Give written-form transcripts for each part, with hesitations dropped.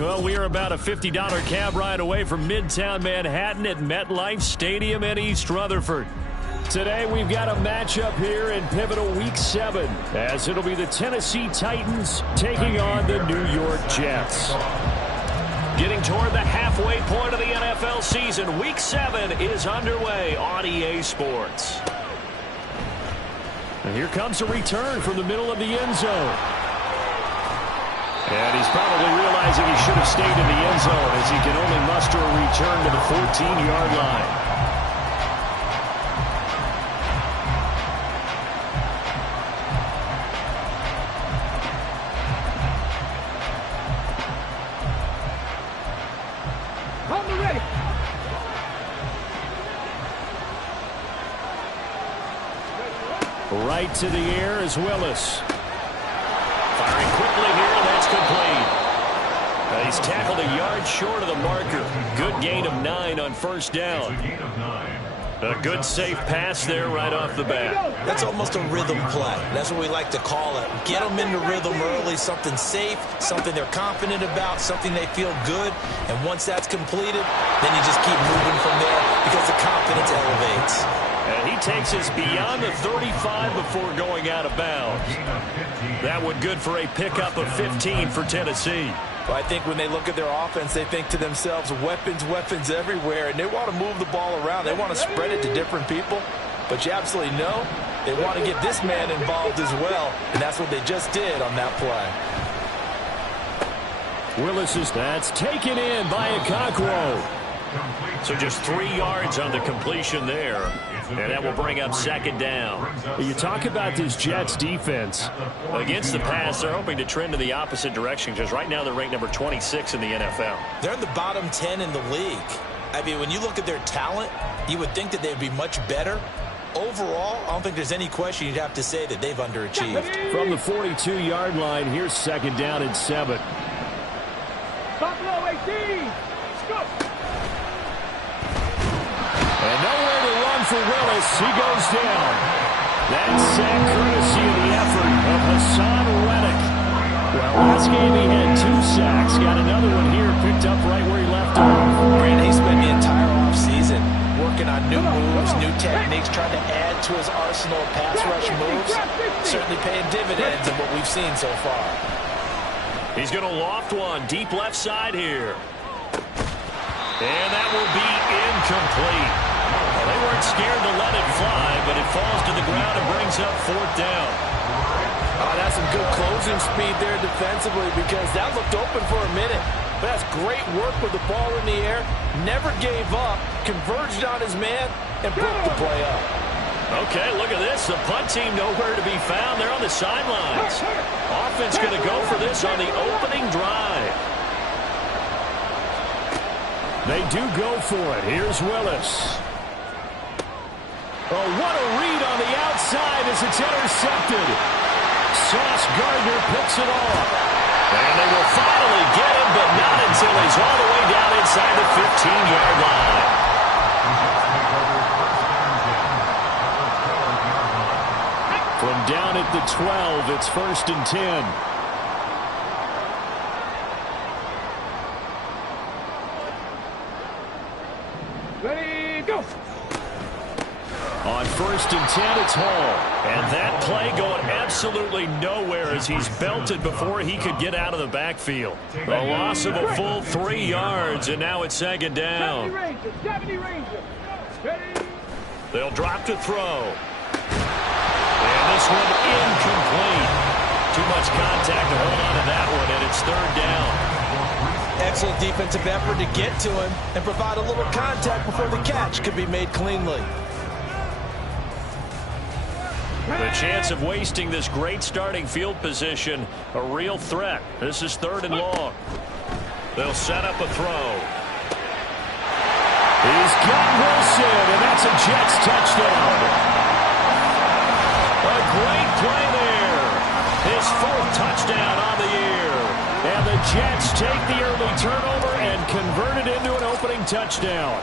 Well, we are about a $50 cab ride away from Midtown Manhattan at MetLife Stadium in East Rutherford. Today, we've got a matchup here in pivotal Week 7, as it'll be the Tennessee Titans taking on the New York Jets. Getting toward the halfway point of the NFL season, Week 7 is underway on EA Sports. And here comes a return from the middle of the end zone. And he's probably realizing he should have stayed in the end zone as he can only muster a return to the 14-yard line. Right to the air is Willis. Firing quickly here, that's complete. He's tackled a yard short of the marker. Good gain of 9 on first down. A good safe pass there right off the bat. That's almost a rhythm play. That's what we like to call it. Get them into rhythm early, something safe, something they're confident about, something they feel good. And once that's completed, then you just keep moving from there because the confidence elevates. And he takes us beyond the 35 before going out of bounds. That would good for a pickup of 15 for Tennessee. Well, I think when they look at their offense, they think to themselves, weapons, weapons everywhere, and they want to move the ball around. They want to spread it to different people, but you absolutely know they want to get this man involved as well, and that's what they just did on that play. Willis is that's taken in by Okonkwo. So just 3 yards on the completion there. And that will bring up second down. You talk about this Jets defense. Against the pass, they're hoping to trend in the opposite direction because right now they're ranked number 26 in the NFL. They're in the bottom 10 in the league. I mean, when you look at their talent, you would think that they'd be much better. Overall, I don't think there's any question you'd have to say that they've underachieved. From the 42-yard line, here's second down and 7. Buffalo 18. Go. And nowhere to run for Willis. He goes down. That's sack courtesy of the effort of Hassan Reddick. Well, last game he had 2 sacks. Got another one here picked up right where he left off. Brandon, he spent the entire offseason working on new moves, new techniques, trying to add to his arsenal of pass rush moves. Certainly paying dividends in what we've seen so far. He's going to loft one deep left side here. And that will be incomplete. Well, they weren't scared to let it fly, but it falls to the ground and brings up 4th down. That's some good closing speed there defensively because that looked open for a minute. But that's great work with the ball in the air. Never gave up, converged on his man, and broke the play up. Okay, look at this. The punt team nowhere to be found. They're on the sidelines. Offense going to go for this on the opening drive. They do go for it. Here's Willis. Oh, what a read on the outside as it's intercepted. Sauce Gardner picks it off. And they will finally get him, but not until he's all the way down inside the 15-yard line. From down at the 12, it's 1st and 10. Ready, go. On 1st and 10, it's Hall. And that play going absolutely nowhere as he's belted before he could get out of the backfield. A loss of a full 3 yards, and now it's second down. 70 Ranger. Ready. They'll drop to throw. And this one incomplete. Too much contact to hold on to that one, and it's 3rd down. Excellent defensive effort to get to him and provide a little contact before the catch could be made cleanly. The chance of wasting this great starting field position, a real threat. This is 3rd and long. They'll set up a throw. He's got Wilson, and that's a Jets touchdown. A great play there. His 4th touchdown on the year. And the Jets take the early turnover and convert it into an opening touchdown.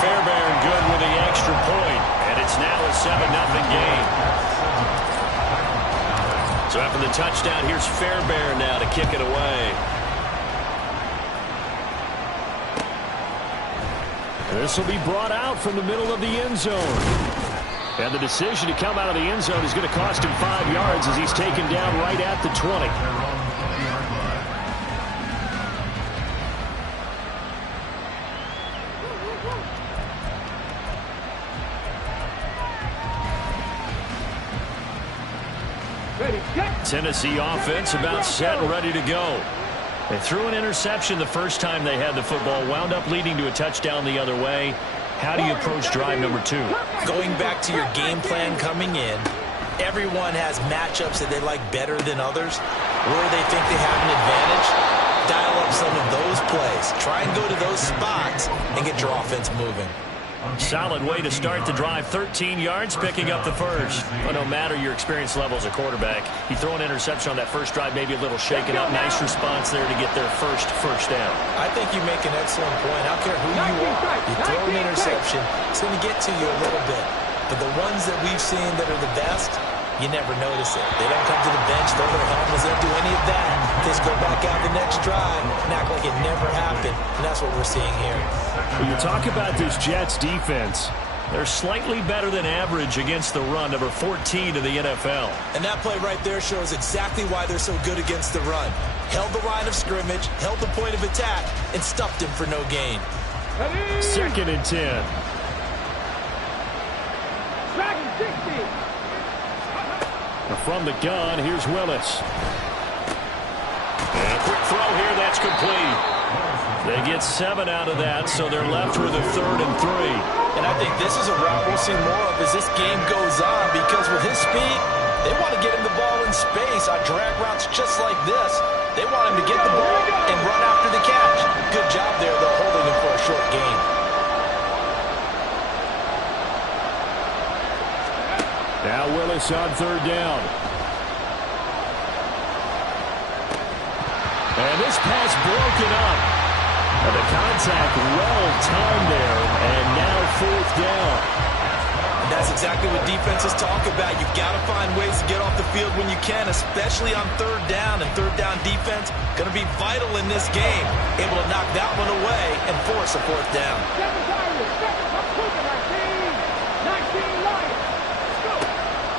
Fairbairn good with the extra point, and it's now a 7-0 game. So after the touchdown, here's Fairbairn now to kick it away. This will be brought out from the middle of the end zone. And the decision to come out of the end zone is going to cost him 5 yards as he's taken down right at the 20. Tennessee offense about set and ready to go. They threw an interception the first time they had the football, wound up leading to a touchdown the other way. How do you approach drive number 2? Going back to your game plan coming in, everyone has matchups that they like better than others. Where they think they have an advantage, dial up some of those plays. Try and go to those spots and get your offense moving. Solid way to start the drive. 13 yards, picking up the first. But no matter your experience level as a quarterback, you throw an interception on that first drive, maybe a little shaken up. Nice response there to get their first down. I think you make an excellent point. I don't care who you are. You throw an interception, it's going to get to you a little bit. But the ones that we've seen that are the best, you never notice it. They don't come to the bench, throw their helmets, they don't do any of that. They just go back out the next drive and act like it never happened. And that's what we're seeing here. When you talk about this Jets defense, they're slightly better than average against the run, number 14 in the NFL. And that play right there shows exactly why they're so good against the run. Held the line of scrimmage, held the point of attack, and stuffed him for no gain. 2nd and 10. From the gun, here's Willis. And a quick throw here, that's complete. They get 7 out of that, so they're left with a 3rd and 3. And I think this is a route we'll see more of as this game goes on, because with his speed, they want to get him the ball in space on drag routes just like this. They want him to get the ball and run after the catch. Good job there, though, holding him for a short gain. Now Willis on 3rd down. And this pass broken up. And the contact well timed there. And now 4th down. And that's exactly what defenses talk about. You've got to find ways to get off the field when you can, especially on 3rd down. And 3rd down defense going to be vital in this game. Able to knock that one away and force a 4th down.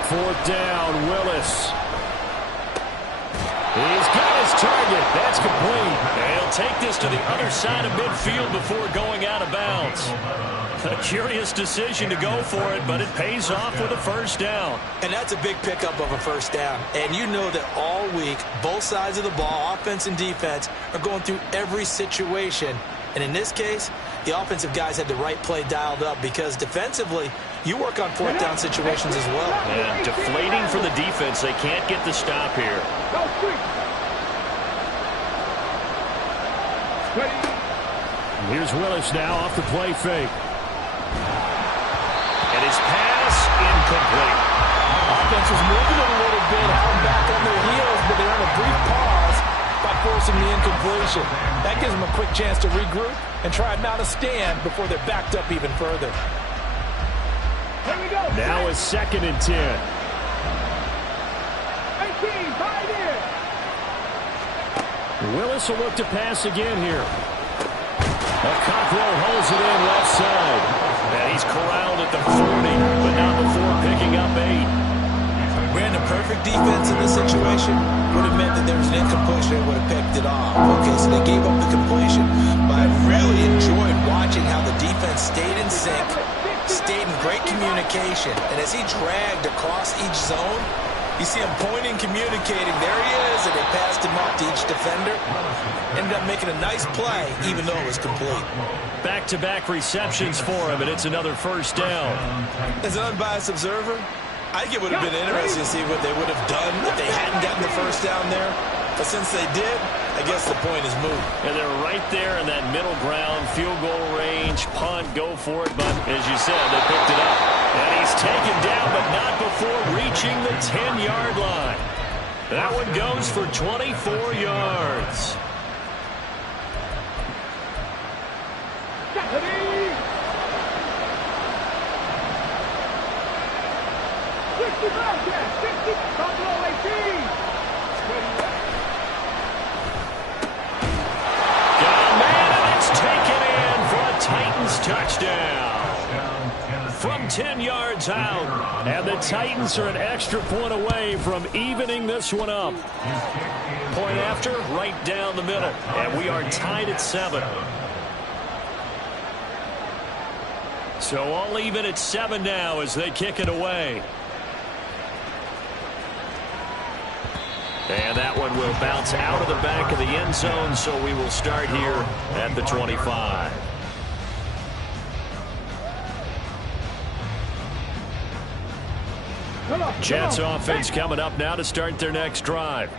4th down, Willis. He's got his target. That's complete. And he'll take this to the other side of midfield before going out of bounds. A curious decision to go for it, but it pays off with a 1st down. And that's a big pickup of a 1st down. And you know that all week, both sides of the ball, offense and defense, are going through every situation. And in this case, the offensive guys had the right play dialed up, because defensively, you work on 4th down situations as well. And deflating for the defense. They can't get the stop here. Here's Willis now off the play fake. And his pass incomplete. Offense was moving a little bit, held back on their heels, but they're on a brief pause by forcing the incompletion. That gives them a quick chance to regroup and try and mount a stand before they're backed up even further. Now a 2nd and 10. 18, tied in. Willis will look to pass again here. Cockrell holds it in left side. And he's corralled at the 40, but not before picking up 8. Ran a perfect defense in this situation. Would have meant that there was an incompletion and would have picked it off. Okay, so they gave up the completion. But I really enjoyed watching how the defense stayed in sync, stayed in great communication. And as he dragged across each zone, you see him pointing, communicating. There he is, and they passed him off to each defender. Ended up making a nice play, even though it was complete. Back-to-back receptions for him, and it's another 1st down. As an unbiased observer, I think it would have been interesting to see what they would have done if they hadn't gotten the 1st down there. But since they did, I guess the point is moot. And they're right there in that middle ground, field goal range, punt, go for it. But as you said, they picked it up. And he's taken down, but not before reaching the 10-yard line. That one goes for 24 yards. Buffalo 18. 10 yards out. And the Titans are an extra point away from evening this one up. Point after, right down the middle. And we are tied at 7. So all even at 7 now as they kick it away. And that one will bounce out of the back of the end zone, so we will start here at the 25. Jets offense coming up now to start their next drive.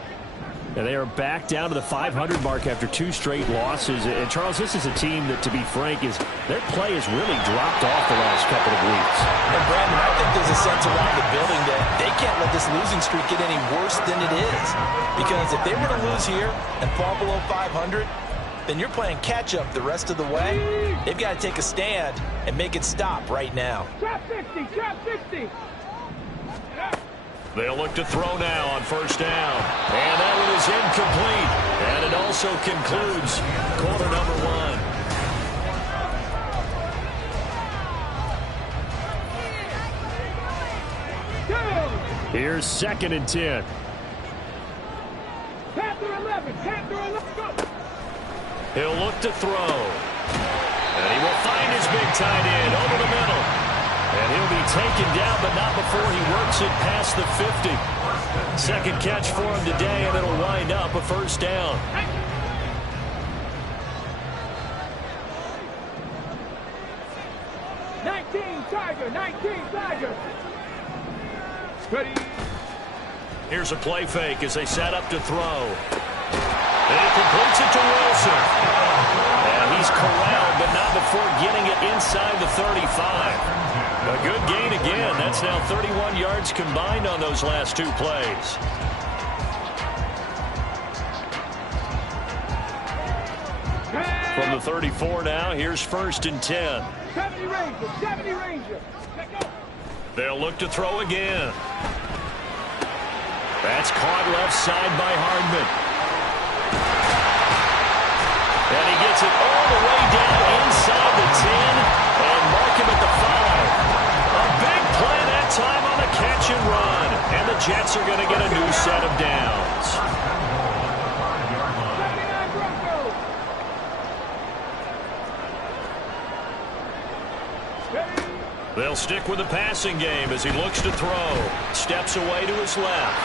And they are back down to the 500 mark after 2 straight losses. And, Charles, this is a team that, to be frank, their play has really dropped off the last couple of weeks. And, Brandon, I think there's a sense around the building that they can't let this losing streak get any worse than it is. Because if they were to lose here and fall below 500, then you're playing catch-up the rest of the way. They've got to take a stand and make it stop right now. Trap 60, trap 60. They'll look to throw now on first down. And that one is incomplete. And it also concludes quarter number 1. Here's 2nd and 10. Panther 11, Panther 11, go. He'll look to throw. And he will find his big tight end over the middle. And he'll be taken down, but not before he works it past the 50. Second catch for him today, and it'll wind up a first down. Nineteen Tiger. Ready. Here's a play fake as they set up to throw. And he completes it to Wilson. And he's corralled, but not before getting it inside the 35. A good gain again. That's now 31 yards combined on those last 2 plays. From the 34 now, here's 1st and 10. 70 Ranger. They'll look to throw again. That's caught left side by Hardman. And he gets it all the way down inside the 10 and mark him at the 5. A big play that time on the catch and run. And the Jets are going to get a new set of downs. They'll stick with the passing game as he looks to throw. Steps away to his left.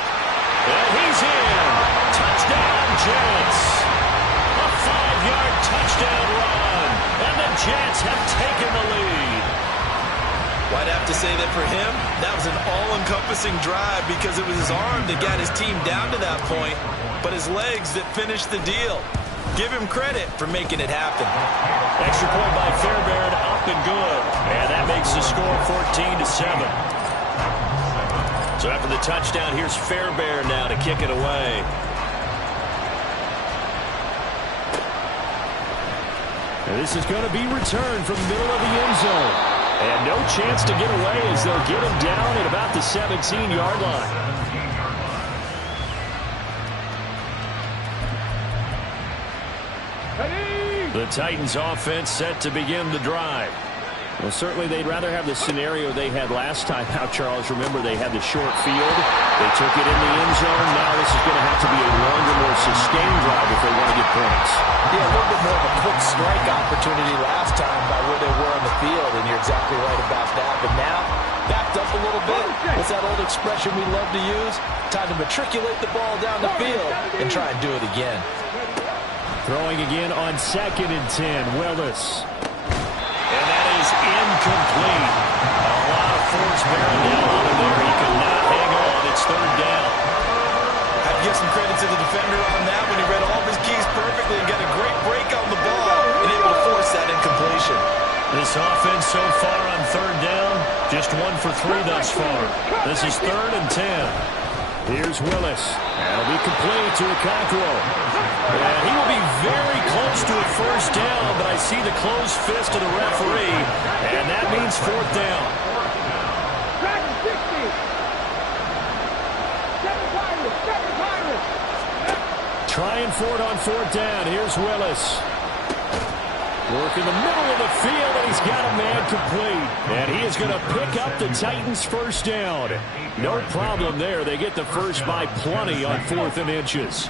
And he's in. Touchdown, Jets. A 5-yard touchdown run. And the Jets have taken the lead. Well, I'd have to say that for him, that was an all-encompassing drive because it was his arm that got his team down to that point, but his legs that finished the deal. Give him credit for making it happen. Extra point by Fairbairn, up and good. And that makes the score 14-7. So after the touchdown, here's Fairbairn now to kick it away. And this is going to be returned from the middle of the end zone. And no chance to get away as they'll get him down at about the 17-yard line. The Titans offense set to begin the drive. Well, certainly they'd rather have the scenario they had last time out, Charles. Remember, they had the short field. They took it in the end zone. Now this is going to have to be a longer, more sustained drive if they want to get points. Yeah, a little bit more of a quick strike opportunity last time by where they were on the field, and you're exactly right about that. But now, backed up a little bit. What's that old expression we love to use? Time to matriculate the ball down the field and try and do it again. Throwing again on 2nd and 10, Willis. And that is incomplete. A lot of force bearing down on him there. He could not hang on. It's 3rd down. I'd give some credit to the defender on that when he read all of his keys perfectly and got a great break on the ball and able to force that incompletion. This offense so far on 3rd down, just 1 for 3 thus far. This is 3rd and 10. Here's Willis. That'll be complete to Okonkwo. And he will be very close to a first down, but I see the closed fist of the referee, and that means 4th down. Trying for it on 4th down. Here's Willis. Working the middle of the field, and he's got a man complete. And he is going to pick up the Titans' first down. No problem there. They get the first by plenty on 4th and inches.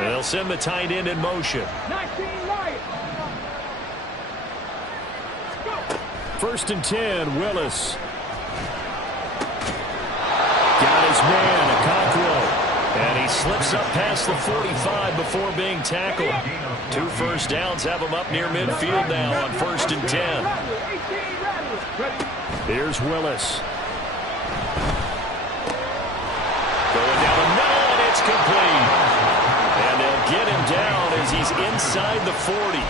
They'll send the tight end in motion. 19 right. First and 10, Willis. Got his man, Okonkwo. And he slips up past the 45 before being tackled. 2 first downs have him up near midfield now on 1st and 10. Here's Willis. Going down the middle, and it's complete. And they'll get him down as he's inside the 40.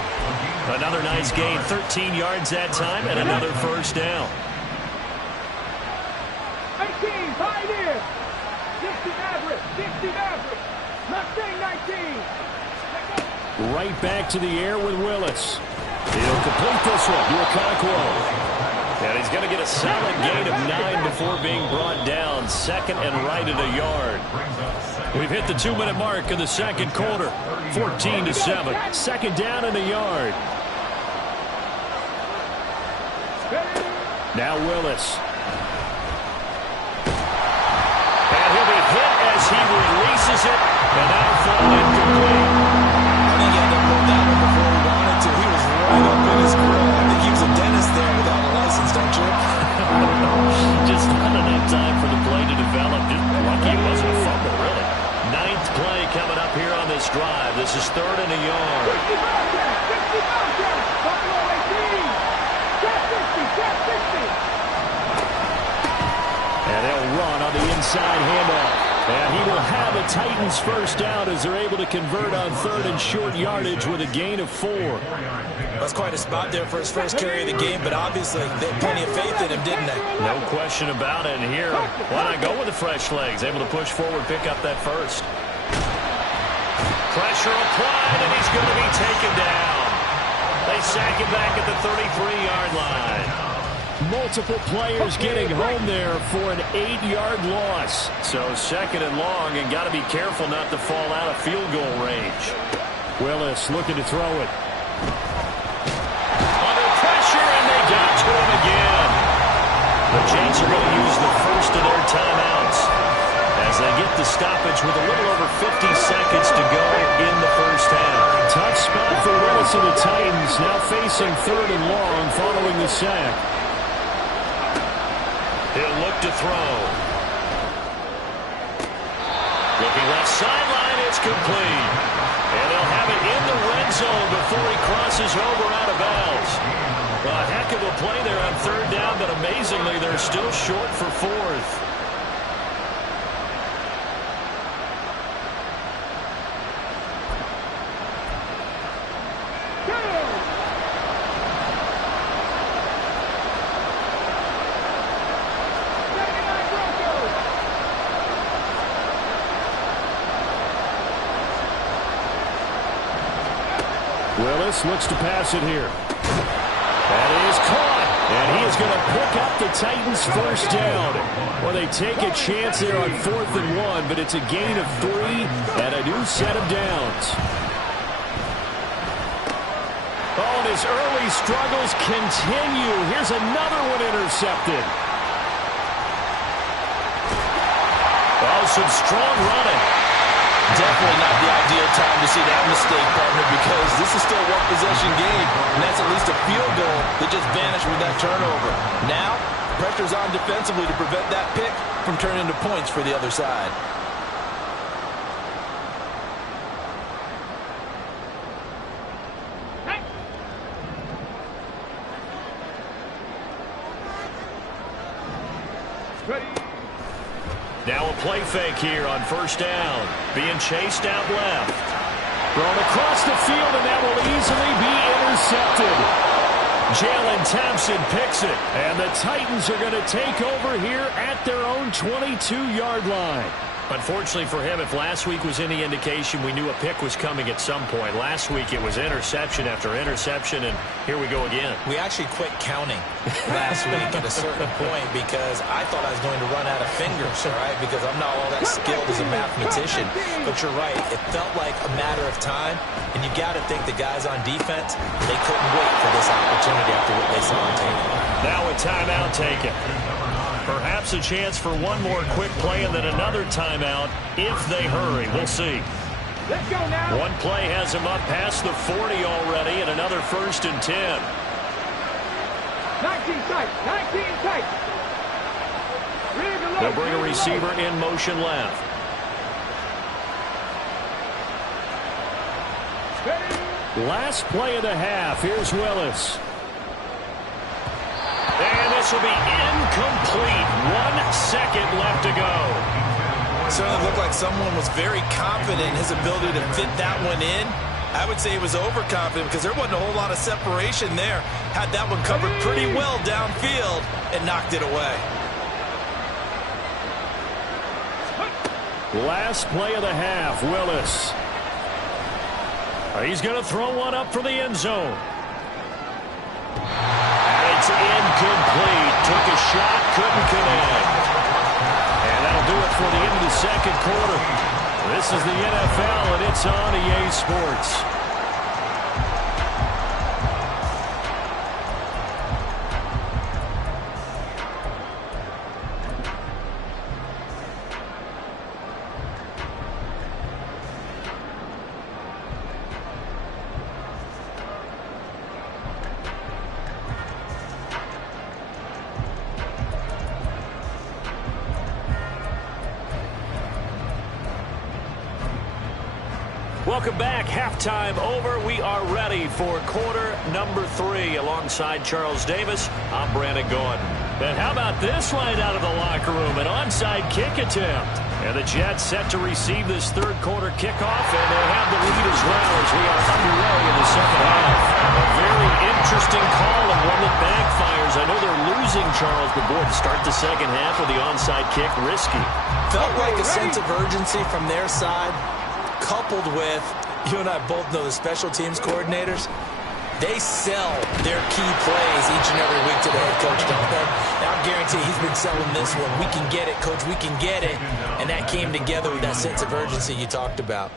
Another nice gain, 13 yards that time, and another first down. 18, tight end. 60 average, 60 average. Mustang 19. Right back to the air with Willis. He'll complete this one to Okonkwo. And he's going to get a solid gain of 9 before being brought down. 2nd and right at a yard. We've hit the 2-minute mark in the second quarter. 14-7. 2nd down and a yard. Now Willis. And he'll be hit as he releases it. And that'll fall incomplete. I think he had to pull that one before he wanted to. He was right up in his grill. I think he was a dentist there without a license, don't you? Just not enough time for the play to develop. Just lucky it wasn't a fumble, really. 9th play coming up here on this drive. This is 3rd and a yard. 60 Bobcats, 60 Bobcats. Buffalo 18. Cat 60, cat 60. And they'll run on the inside handoff. And he will have a Titans first down as they're able to convert on 3rd and short yardage with a gain of 4. That's quite a spot there for his first carry of the game, but obviously they had plenty of faith in him, didn't they? No question about it. And here, why not go with the fresh legs? Able to push forward, pick up that first. Pressure applied, and he's going to be taken down. They sack him back at the 33-yard line. Multiple players getting home there for an 8-yard loss. So 2nd and long, and got to be careful not to fall out of field goal range. Willis looking to throw it. Under pressure, and they got to him again. The Jets are going to use the first of their timeouts as they get the stoppage with a little over 50 seconds to go in the first half. Tough spot for Willis and the Titans, now facing 3rd and long following the sack. He'll look to throw. Looking left sideline, it's complete. And they'll have it in the red zone before he crosses over out of bounds. A heck of a play there on 3rd down, but amazingly, they're still short for 4th. Willis looks to pass it here. That is caught. And he is going to pick up the Titans' first down. Well, they take a chance there on 4th and 1, but it's a gain of 3 and a new set of downs. Oh, and his early struggles continue. Here's another one intercepted. Oh, some strong running. Definitely not the ideal time to see that mistake, partner, because this is still a one-possession game, and that's at least a field goal that just vanished with that turnover. Now, pressure's on defensively to prevent that pick from turning into points for the other side. Now a play fake here on 1st down. Being chased out left. Thrown across the field, and that will easily be intercepted. Jalen Thompson picks it. And the Titans are going to take over here at their own 22-yard line. Unfortunately for him, if last week was any indication, we knew a pick was coming at some point. Last week it was interception after interception, and here we go again. We actually quit counting last week at a certain point because I thought I was going to run out of fingers, all right, because I'm not all that skilled as a mathematician. But you're right. It felt like a matter of time, and you got to think the guys on defense, they couldn't wait for this opportunity after what they saw on tape. Now a timeout taken. Perhaps a chance for one more quick play and then another timeout if they hurry. We'll see. Let's go now. One play has him up past the 40 already and another 1st and 10. 19 tight. 19 tight. They'll bring a receiver in motion left. Last play of the half. Here's Willis. And this will be incomplete. 1 second left to go. Certainly looked like someone was very confident in his ability to fit that one in. I would say he was overconfident because there wasn't a whole lot of separation there. Had that one covered pretty well downfield and knocked it away. Last play of the half, Willis. He's going to throw one up for the end zone. It's incomplete. Took a shot, couldn't connect. And that'll do it for the end of the second quarter. This is the NFL, and it's on EA Sports. Welcome back. Halftime over. We are ready for quarter number 3. Alongside Charles Davis, I'm Brandon Gordon. And how about this right out of the locker room? An onside kick attempt. And the Jets set to receive this third quarter kickoff, and they have the lead as well as we are underway in the second half. A very interesting call and one that backfires. I know they're losing, Charles, but boy, to start the second half with the onside kick, risky. Felt like a sense of urgency from their side, coupled with, you and I both know the special teams coordinators, they sell their key plays each and every week to the head coach, don't they? And I guarantee he's been selling this one. We can get it, coach, we can get it. And that came together with that sense of urgency you talked about.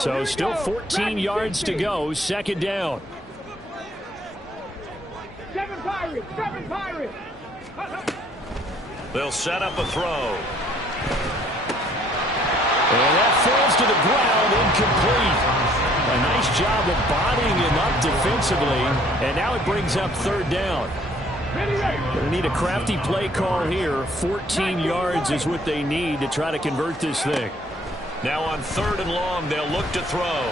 So still 14 yards to go, second down. 7 Pirates, 7 Pirates. They'll set up a throw. And that falls to the ground, incomplete. A nice job of bodying him up defensively, and now it brings up third down. Going to need a crafty play call here. 14 yards is what they need to try to convert this thing. Now on 3rd and long, they'll look to throw.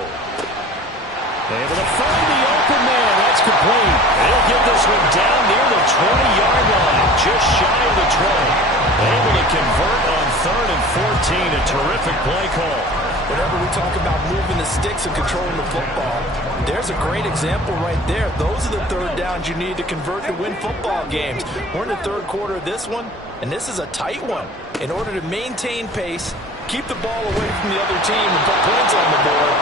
Able to find the open man. That's complete. They'll get this one down near the 20-yard line, just shy of the 20. Able to convert on 3rd and 14. A terrific play call. Whenever we talk about moving the sticks and controlling the football, there's a great example right there. Those are the third downs you need to convert to win football games. We're in the third quarter of this one, and this is a tight one. In order to maintain pace, keep the ball away from the other team and put points on the board,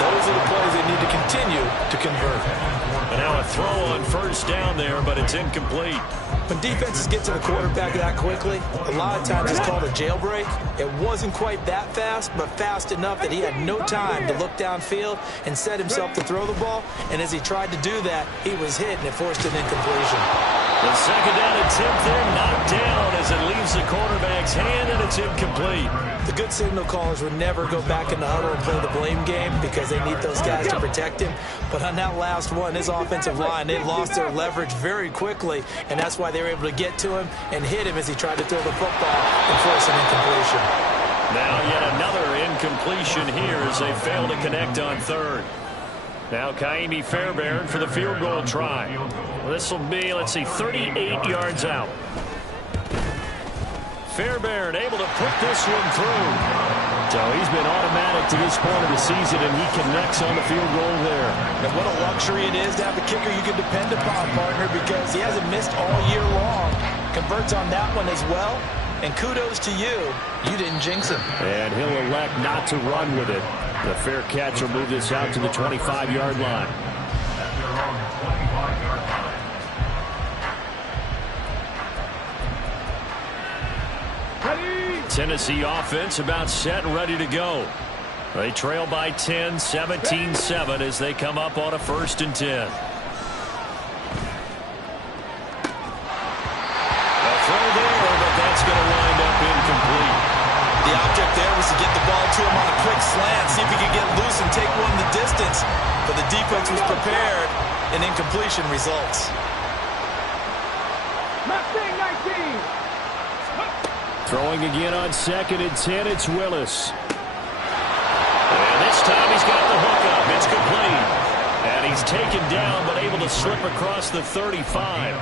those are the plays they need to continue to convert. And now a throw on 1st down there, but it's incomplete. When defenses get to the quarterback that quickly, a lot of times it's called a jailbreak. It wasn't quite that fast, but fast enough that he had no time to look downfield and set himself to throw the ball. And as he tried to do that, he was hit, and it forced an incompletion. The second down attempt there knocked down as it leaves the quarterback's hand, and it's incomplete. The good signal callers would never go back in the huddle and play the blame game because they need those guys to protect him. But on that last one, his offensive line, they lost their leverage very quickly, and that's why they were able to get to him and hit him as he tried to throw the football and force an incompletion. Now yet another incompletion here as they fail to connect on 3rd. Now Kaimi Fairbairn for the field goal try. This will be, let's see, 38 yards out. Fairbairn able to put this one through. So he's been automatic to this point of the season, and he connects on the field goal there. And what a luxury it is to have a kicker you can depend upon, partner, because he hasn't missed all year long. Converts on that one as well. And kudos to you. You didn't jinx him. And he'll elect not to run with it. The fair catch will move this out to the 25-yard line. Tennessee offense about set and ready to go. They trail by 10, 17-7 as they come up on a 1st and 10. That's going to wind up incomplete. The object there was to get the ball to him on a quick slant, see if he could get loose and take one the distance. But the defense was prepared, and incompletion results. Throwing again on 2nd and 10, it's Willis. And this time he's got the hook up. It's complete. And he's taken down, but able to slip across the 35.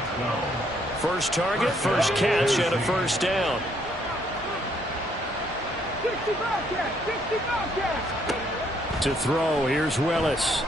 First target, first catch, and a 1st down. 65 catch, 65 catch. To throw, here's Willis.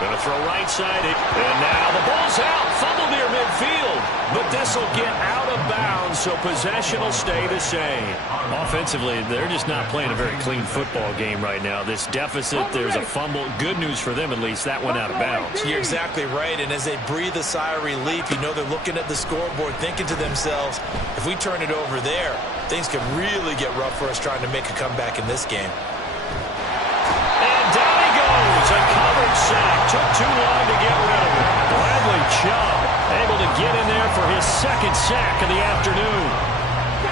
Going to throw right side. And now the ball's out. Fumble near midfield. But this will get out of bounds, so possession will stay the same. Offensively, they're just not playing a very clean football game right now. This deficit, there's a fumble. Good news for them, at least. That went out of bounds. You're exactly right. And as they breathe a sigh of relief, you know they're looking at the scoreboard, thinking to themselves, if we turn it over there, things could really get rough for us trying to make a comeback in this game. And down he goes. A covered sack. Took too long to get rid of it. Bradley Chubb able to get in there for his 2nd sack of the afternoon.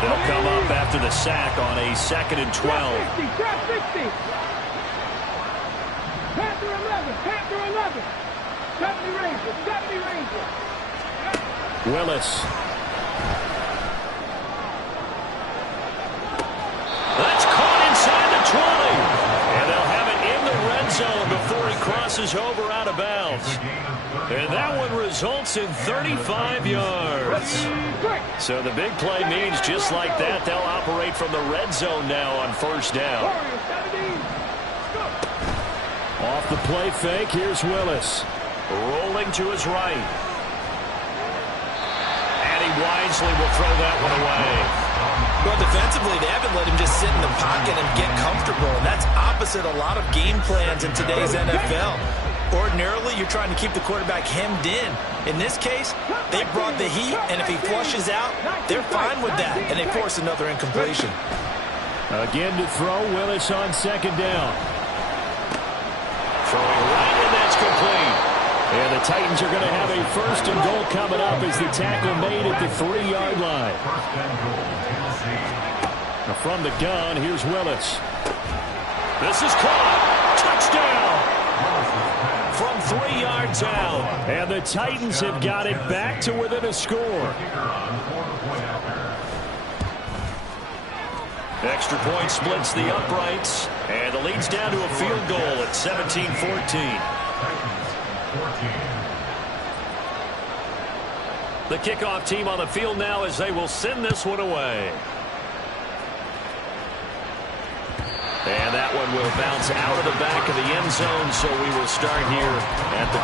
They'll come up after the sack on a 2nd and 12. Trap 60. Panther 11. Panther 11. 70 Rangers. 70 Rangers. Willis. That's caught inside the 20. And they'll have it in the red zone before he crosses over out of bounds. And that one results in 35 yards. So the big play means just like that, they'll operate from the red zone now on 1st down. Off the play fake, here's Willis. Rolling to his right. And he wisely will throw that one away. Well, defensively, they haven't let him just sit in the pocket and get comfortable. And that's opposite a lot of game plans in today's NFL. Ordinarily, you're trying to keep the quarterback hemmed in. In this case, they brought the heat, and if he flushes out, they're fine with that, and they force another incompletion. Again to throw, Willis on 2nd down. Throwing right, and that's complete. And the Titans are going to have a 1st and goal coming up as the tackle made at the 3-yard line. Now from the gun, here's Willis. This is caught. Touchdown. From 3 yards out. And the Titans have got it back to within a score. Extra point splits the uprights. And the lead's down to a field goal at 17-14. The kickoff team on the field now as they will send this one away. And that one will bounce out of the back of the end zone, so we will start here at the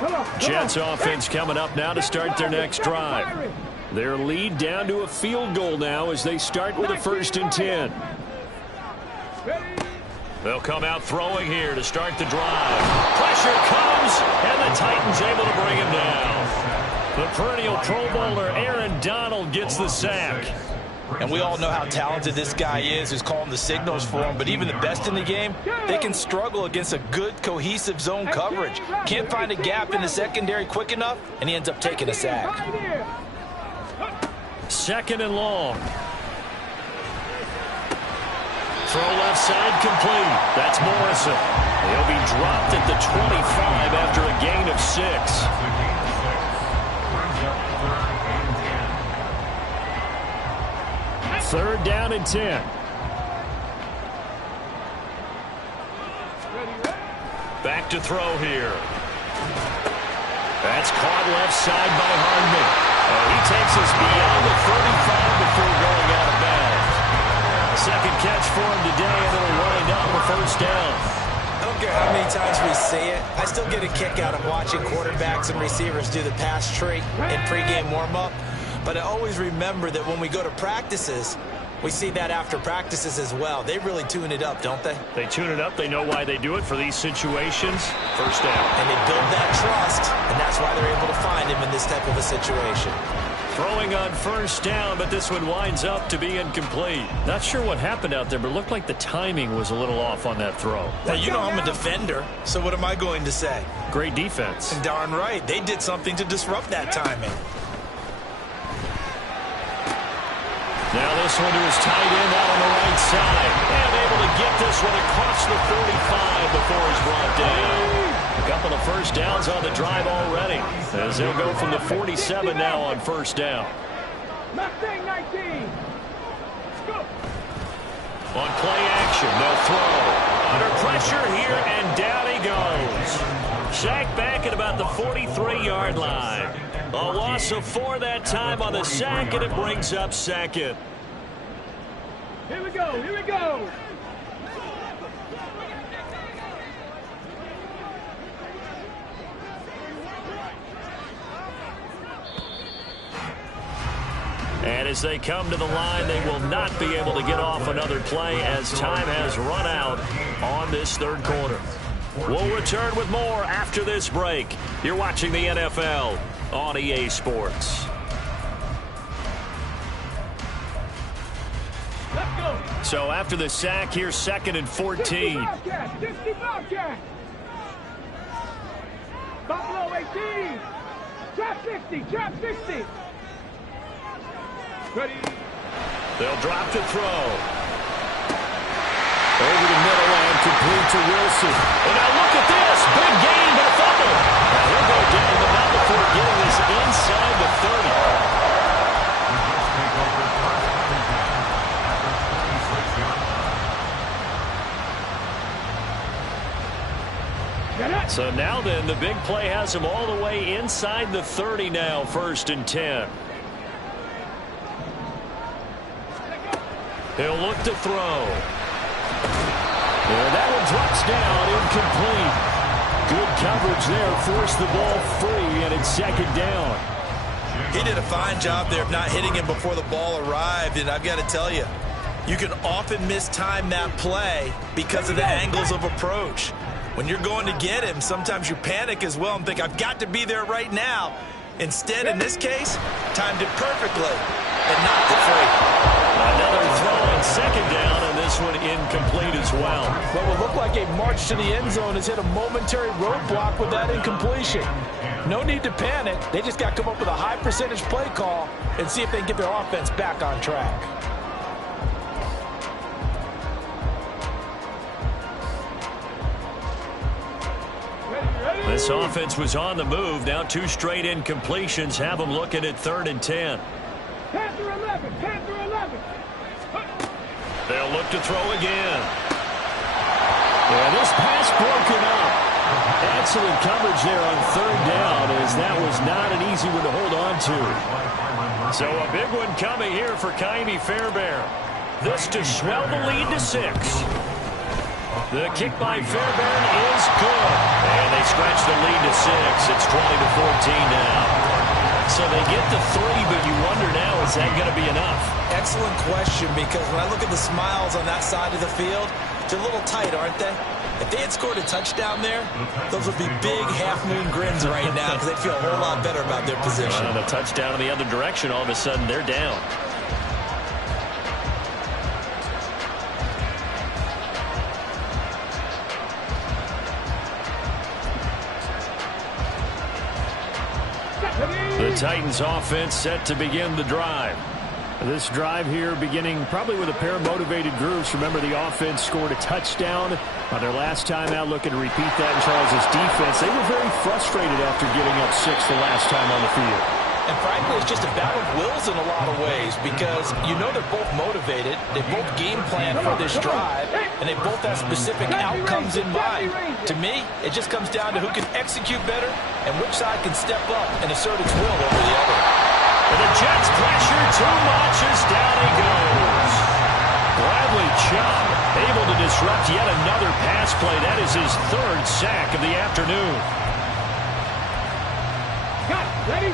25. Jets offense coming up now to start their next drive. Their lead down to a field goal now as they start with a 1st and 10. They'll come out throwing here to start the drive. Pressure comes, and the Titans able to bring him down. The perennial Pro Bowler Aaron Donald gets the sack. And we all know how talented this guy is who's calling the signals for him. But even the best in the game, they can struggle against a good, cohesive zone coverage. Can't find a gap in the secondary quick enough, and he ends up taking a sack. 2nd and long. Throw left side complete. That's Morrison. He'll be dropped at the 25 after a gain of 6. 3rd down and 10. Back to throw here. That's caught left side by Hardman. And he takes us beyond the 35 before going out of bounds. Second catch for him today, and it'll wind up a first down. I don't care how many times we see it. I still get a kick out of watching quarterbacks and receivers do the pass tree in pregame warm-up. But I always remember that when we go to practices, we see that after practices as well. They really tune it up, don't they? They tune it up. They know why they do it for these situations. First down. And they build that trust, and that's why they're able to find him in this type of a situation. Throwing on first down, but this one winds up to be incomplete. Not sure what happened out there, but it looked like the timing was a little off on that throw. Now, you know I'm a defender, so what am I going to say? Great defense. And darn right, they did something to disrupt that timing. Now this one to his tight end out on the right side. And able to get this one across the 45 before he's brought down. A couple of first downs on the drive already, as they'll go from the 47 now on first down. Mustang 19. Go. On play action, they'll throw. Under pressure here, and down he goes. Sacked back at about the 43-yard line. A loss of 4 that time on the sack, and it brings up second. Here we go. Here we go. And as they come to the line, they will not be able to get off another play as time has run out on this third quarter. We'll return with more after this break. You're watching the NFL on EA Sports. Let's go. So after the sack, here's 2nd and 14. 50 Bobcat. Buffalo 18. Trap 60. Trap 60. Ready. They'll drop to throw. Over the middle and complete to Wilson. And now look at this. Big gain, but a fumble. Now he'll go down, but not before getting this inside the 30. So now then, the big play has him all the way inside the 30 now, 1st and 10. He'll look to throw. And that one drops down, incomplete. Good coverage there, forced the ball free, and it's 2nd down. He did a fine job there of not hitting him before the ball arrived, and I've got to tell you, you can often mistime that play because of the angles of approach. When you're going to get him, sometimes you panic as well and think, I've got to be there right now. Instead, in this case, timed it perfectly and knocked it free. Another throw on 2nd down, and this one incomplete as well. What would look like a march to the end zone has hit a momentary roadblock with that incompletion. No need to panic. They just got to come up with a high percentage play call and see if they can get their offense back on track. This offense was on the move. Now 2 straight incompletions have them looking at 3rd and 10. Panther 11. Panther 11. They'll look to throw again. And this pass broken up. Excellent coverage there on 3rd down, as that was not an easy one to hold on to. So a big one coming here for Kaimi Fairbairn. This to swell the lead to 6. The kick by Fairbairn is good. And they stretch the lead to 6. It's 20-14 now. So they get the 3, but you wonder now, is that going to be enough? Excellent question, because when I look at the smiles on that side of the field, they're a little tight, aren't they? If they had scored a touchdown there, those would be big half-moon grins right now because they'd feel a whole lot better about their position. And a touchdown in the other direction, all of a sudden they're down. The Titans offense set to begin the drive. This drive here beginning probably with a pair of motivated groups. Remember, the offense scored a touchdown on their last time out, looking to repeat that in Charles' defense. They were very frustrated after giving up 6 the last time on the field. And frankly, it's just a battle of wills in a lot of ways because you know they're both motivated. They both game plan for this drive. and they both have specific outcomes in mind. To me, it just comes down to who can execute better and which side can step up and assert its will over the other. And the Jets pressure too much as down he goes. Bradley Chubb able to disrupt yet another pass play. That is his third sack of the afternoon. Ready?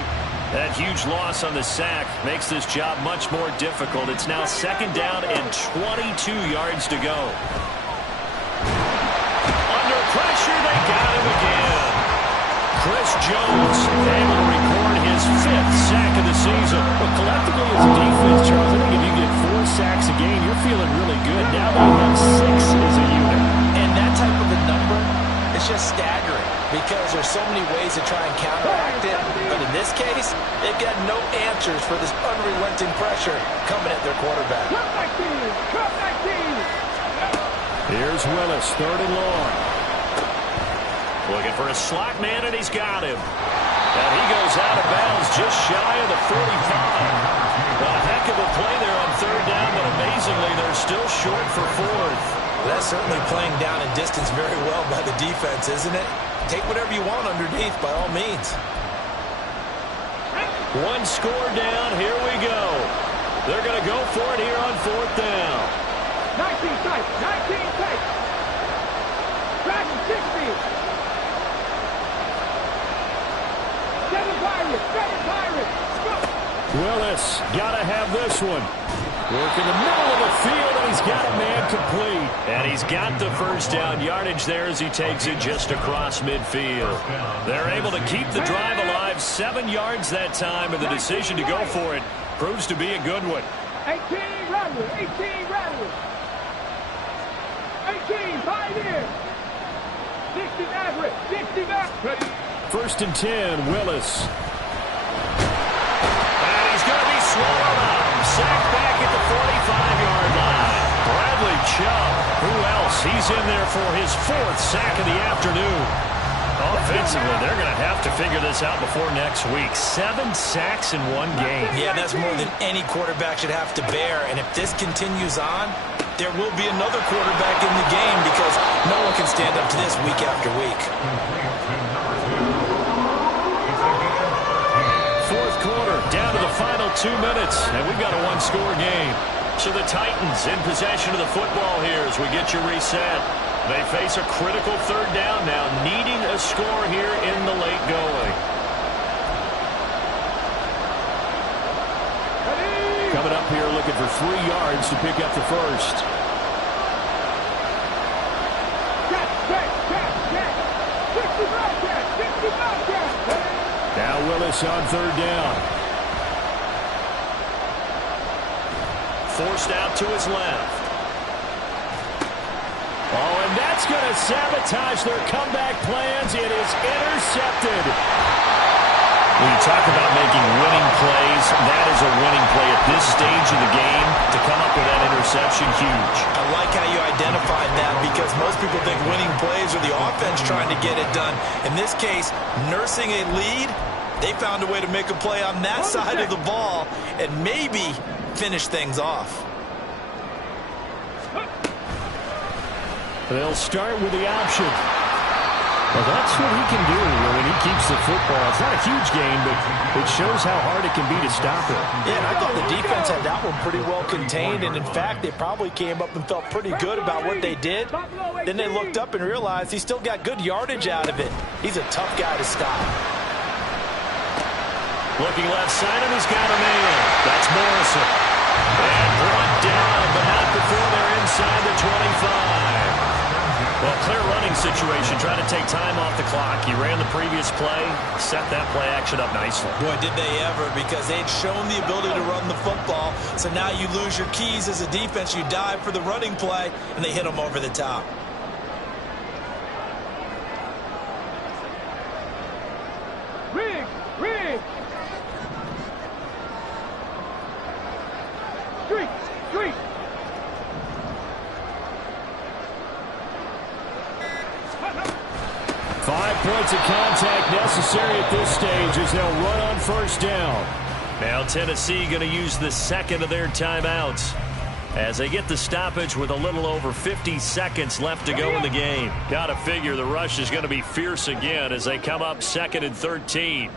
That huge loss on the sack makes this job much more difficult. It's now second down and 22 yards to go. Under pressure, they got him again. Chris Jones able to record his fifth sack of the season. Well, collectively as a defense, Charles, I think if you get 4 sacks a game, you're feeling really good. Now they have 6 as a unit. And that type of a number, it's just staggering because there's so many ways to try and counteract it. But in this case, they've got no answers for this unrelenting pressure coming at their quarterback. Come back team! Come back team! Here's Willis, third and long. Looking for a slot man, and he's got him. And he goes out of bounds just shy of the 45. A heck of a play there on third down, but amazingly, they're still short for fourth. That's certainly playing down in distance very well by the defense, isn't it? Take whatever you want underneath, by all means. One score down, here we go. They're going to go for it here on fourth down. 19 tight! 19 tight! Dragon 60! 7 Pirates! 7 Pirates! Willis, got to have this one. Work in the middle of the field, and he's got a man complete. And he's got the first down yardage there as he takes it just across midfield. They're able to keep the drive alive, 7 yards that time, and the decision to go for it proves to be a good one. 18 Rattlers! 18 Rattlers! 18 Pioneers! 60 Maverick! 60 Maverick! First and 10, Willis. And he's going to be swallowed up. Sacked back at the 45-yard line. Bradley Chubb. Who else? He's in there for his 4th sack of the afternoon. Offensively, they're going to have to figure this out before next week. 7 sacks in one game. Yeah, that's more than any quarterback should have to bear. And if this continues on, there will be another quarterback in the game because no one can stand up to this week after week. Fourth quarter, down to the final 2 minutes, and we've got a one-score game. So the Titans in possession of the football here as we get you reset. They face a critical third down now, needing a score here in the late going. Coming up here looking for 3 yards to pick up the first. Now Willis on third down. Forced out to his left. Oh, and that's going to sabotage their comeback plans. It is intercepted. When you talk about making winning plays, that is a winning play at this stage of the game. To come up with that interception, huge. I like how you identified that because most people think winning plays are the offense trying to get it done. In this case, nursing a lead, they found a way to make a play on that side of the ball and maybe finish things off. They'll start with the option. Well, that's what he can do when he keeps the football. It's not a huge game, but it shows how hard it can be to stop it. Yeah, and I thought the defense had that one pretty well contained, and in fact, they probably came up and felt pretty good about what they did. Then they looked up and realized he still got good yardage out of it. He's a tough guy to stop. Looking left side, and he's got a man. That's Morrison. And brought down, but not before they're inside the 25. Well, clear running situation, trying to take time off the clock. He ran the previous play, set that play action up nicely. Boy, did they ever, because they'd shown the ability to run the football. So now you lose your keys as a defense. You dive for the running play, and they hit them over the top. Rig! Rig! Street! Street! 5 points of contact necessary at this stage as they'll run on first down. Now Tennessee going to use the second of their timeouts. as they get the stoppage with a little over 50 seconds left to go in the game. Got to figure the rush is going to be fierce again as they come up 2nd and 13.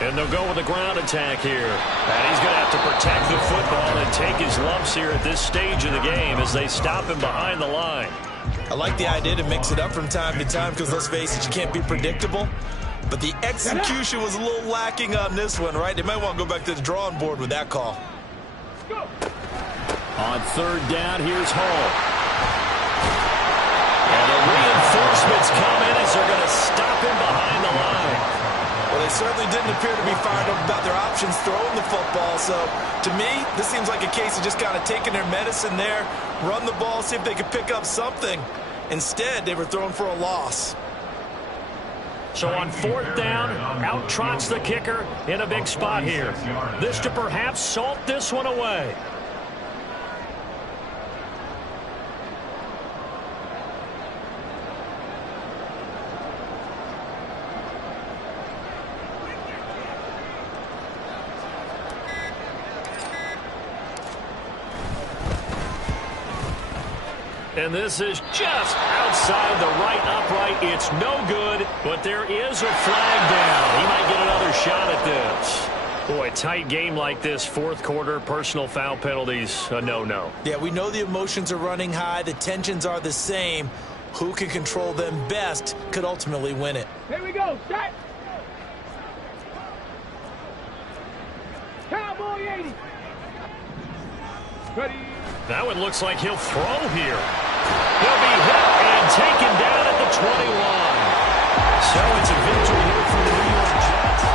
And they'll go with a ground attack here. And he's going to have to protect the football and take his lumps here at this stage of the game as they stop him behind the line. I like the idea to mix it up from time to time because, let's face it, you can't be predictable. But the execution was a little lacking on this one, right? They might want to go back to the drawing board with that call. On 3rd down, here's Hall. And the reinforcements come in as they're going to stop him behind the line. Well, they certainly didn't appear to be fired up about their options throwing the football. So, to me, this seems like a case of just kind of taking their medicine there, run the ball, see if they could pick up something. Instead, they were throwing for a loss. So on 4th down, out trots the kicker in a big spot here. This to perhaps salt this one away. And this is just outside the right upright. It's no good, but there is a flag down. He might get another shot at this. Boy, tight game like this, 4th quarter, personal foul penalties, a no-no. Yeah, we know the emotions are running high. The tensions are the same. Who can control them best could ultimately win it. Here we go. Set. Cowboy 80. Ready. That one looks like he'll throw here. He'll be hit and taken down at the